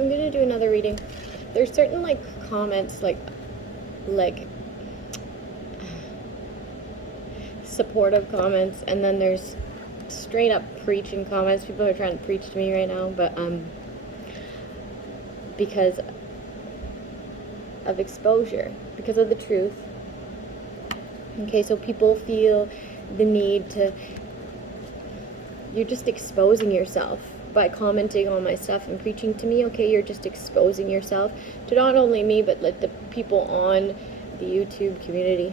So I'm going to do another reading. There's certain, like, comments, like supportive comments, and then there's straight up preaching comments. People are trying to preach to me right now, but because of exposure, because of the truth. Okay, so people feel the need to, you're just exposing yourself by commenting on my stuff and preaching to me. Okay, you're just exposing yourself to not only me, but like the people on the YouTube community.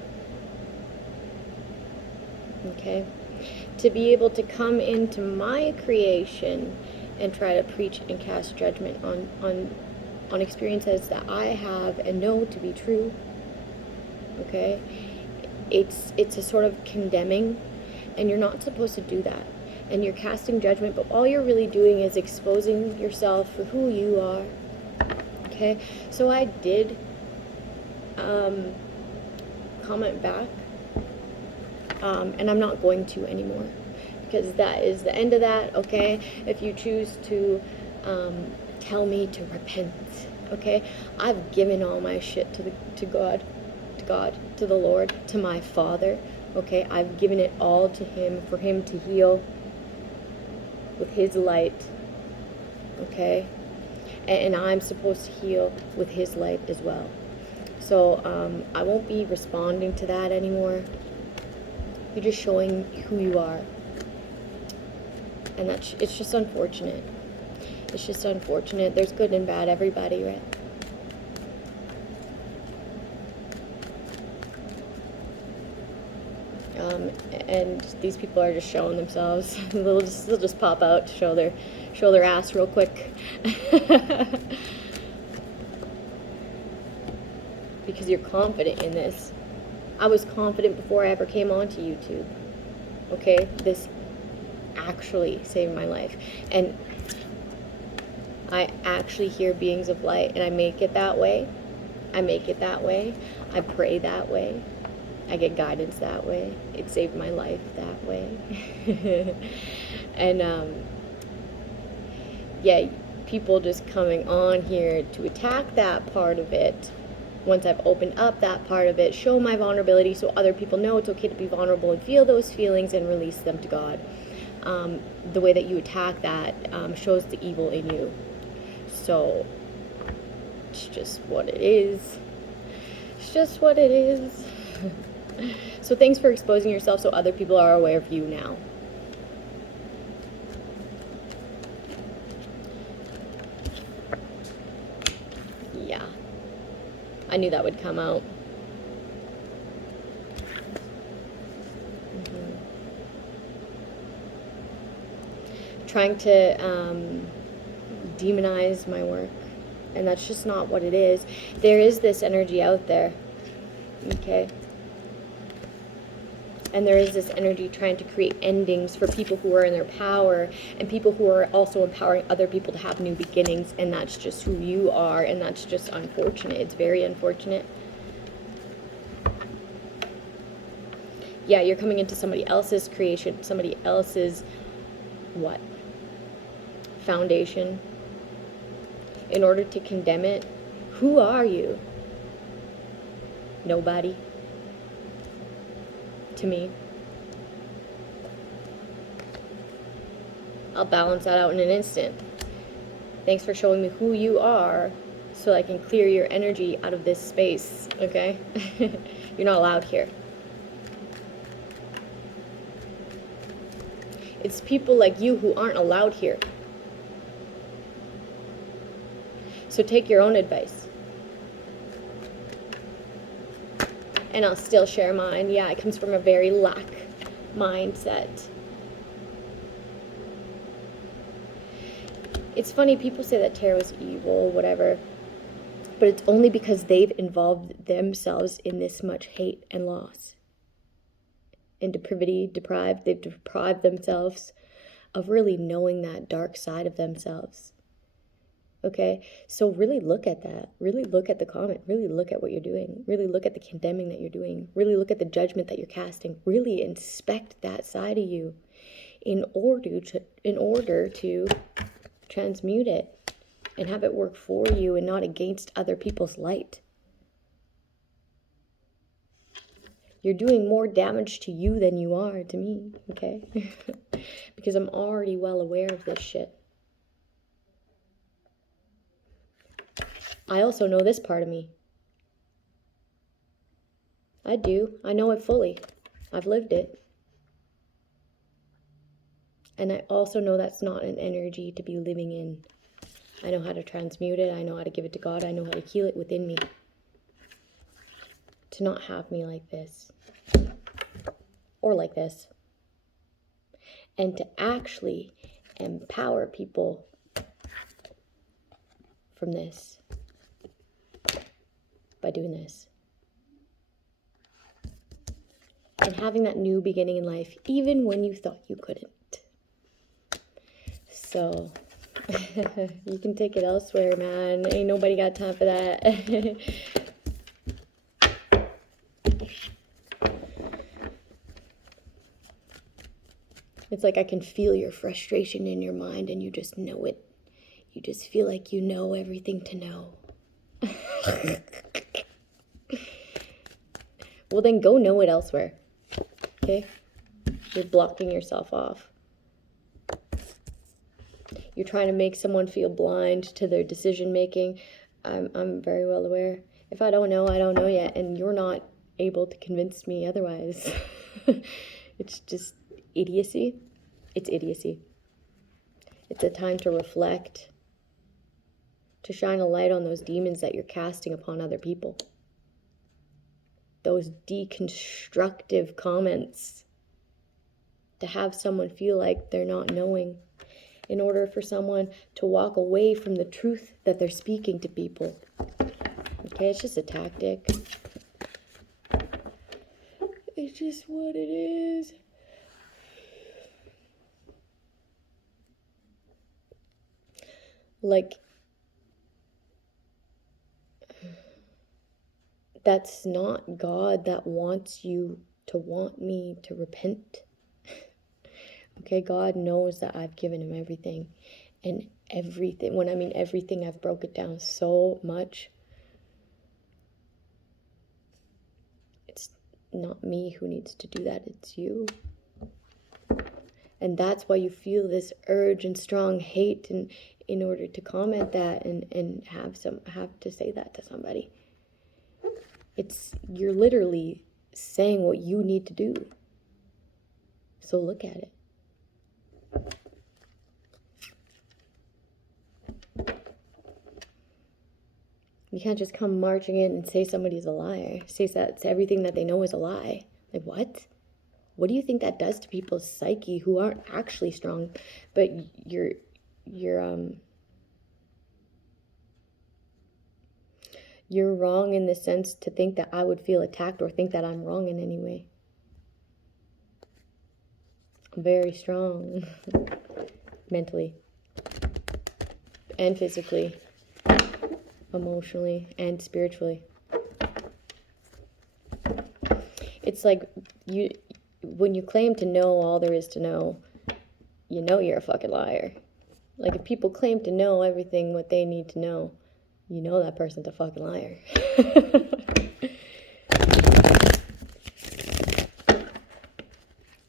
Okay, to be able to come into my creation and try to preach and cast judgment on experiences that I have and know to be true. Okay, it's a sort of condemning, and you're not supposed to do that. And you're casting judgment, but all you're really doing is exposing yourself for who you are. Okay, so I did comment back, and I'm not going to anymore, because that is the end of that. Okay, if you choose to tell me to repent, okay, I've given all my shit to God, to the Lord, to my Father. Okay, I've given it all to Him for Him to heal with His light. Okay, and I'm supposed to heal with His light as well. So I won't be responding to that anymore. You're just showing who you are, and it's just unfortunate. It's just unfortunate. There's good and bad, everybody, right? And these people are just showing themselves. they'll just pop out to show their ass real quick. Because you're confident in this. I was confident before I ever came onto YouTube. Okay, this actually saved my life, and I actually hear beings of light, and I make it that way. I pray that way. I get guidance that way. It saved my life that way. And yeah, people just coming on here to attack that part of it. Once I've opened up that part of it, show my vulnerability so other people know it's okay to be vulnerable and feel those feelings and release them to God. The way that you attack that shows the evil in you. So it's just what it is. It's just what it is. So thanks for exposing yourself so other people are aware of you now. Yeah. I knew that would come out. Trying to demonize my work, and that's just not what it is. There is this energy out there, okay? And there is this energy trying to create endings for people who are in their power, and people who are also empowering other people to have new beginnings, and that's just who you are, and that's just unfortunate. It's very unfortunate. Yeah, you're coming into somebody else's creation, somebody else's what? Foundation, in order to condemn it. Who are you? Nobody. To me. I'll balance that out in an instant. Thanks for showing me who you are so I can clear your energy out of this space, okay? You're not allowed here. It's people like you who aren't allowed here. So take your own advice. And I'll still share mine. Yeah, it comes from a very lack mindset. It's funny, people say that tarot is evil, whatever, but it's only because they've involved themselves in this much hate and loss. And they've deprived themselves of really knowing that dark side of themselves. Okay, so really look at that. Really look at the comment. Really look at what you're doing. Really look at the condemning that you're doing. Really look at the judgment that you're casting. Really inspect that side of you in order to transmute it. and have it work for you and not against other people's light. You're doing more damage to you than you are to me, okay? Because I'm already well aware of this shit. I also know this part of me. I do. I know it fully. I've lived it. And I also know that's not an energy to be living in. I know how to transmute it. I know how to give it to God. I know how to heal it within me. To not have me like this. Or like this. And to actually empower people from this. By doing this. And having that new beginning in life, even when you thought you couldn't. So, you can take it elsewhere, man. Ain't nobody got time for that. It's like I can feel your frustration in your mind and you just know it. You just feel like you know everything to know. Well, then go know it elsewhere. Okay? You're blocking yourself off. You're trying to make someone feel blind to their decision making. I'm very well aware. If I don't know, I don't know yet. And you're not able to convince me otherwise. It's just idiocy. It's idiocy. It's a time to reflect. To shine a light on those demons that you're casting upon other people. Those deconstructive comments. To have someone feel like they're not knowing. In order for someone to walk away from the truth that they're speaking to people. Okay, it's just a tactic. It's just what it is. Like, that's not God that wants you to want me to repent. Okay, God knows that I've given him everything. And everything, when I mean everything, I've broke it down so much. It's not me who needs to do that, it's you. And that's why you feel this urge and strong hate and in order to comment that and have to say that to somebody. You're literally saying what you need to do. So look at it. You can't just come marching in and say somebody's a liar. Say that everything that they know is a lie. Like, what? What do you think that does to people's psyche who aren't actually strong? But you're wrong in the sense to think that I would feel attacked or think that I'm wrong in any way. I'm very strong. Mentally. And physically. Emotionally and spiritually. It's like when you claim to know all there is to know, you know you're a fucking liar. Like if people claim to know everything what they need to know, you know that person's a fucking liar.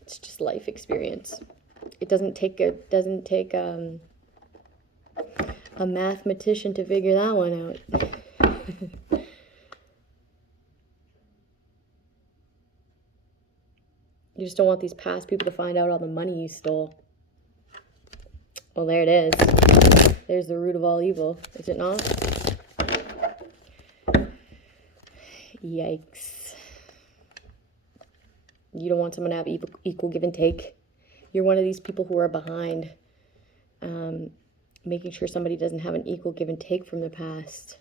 It's just life experience. It doesn't take a mathematician to figure that one out. You just don't want these past people to find out all the money you stole. Well, there it is. There's the root of all evil, is it not? Yikes. You don't want someone to have equal give and take. You're one of these people who are behind. Making sure somebody doesn't have an equal give and take from the past,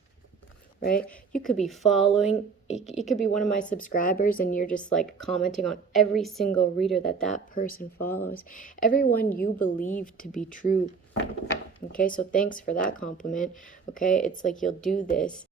right? You could be following, it could be one of my subscribers and you're just like commenting on every single reader that person follows. Everyone you believe to be true. Okay, so thanks for that compliment. Okay, it's like you'll do this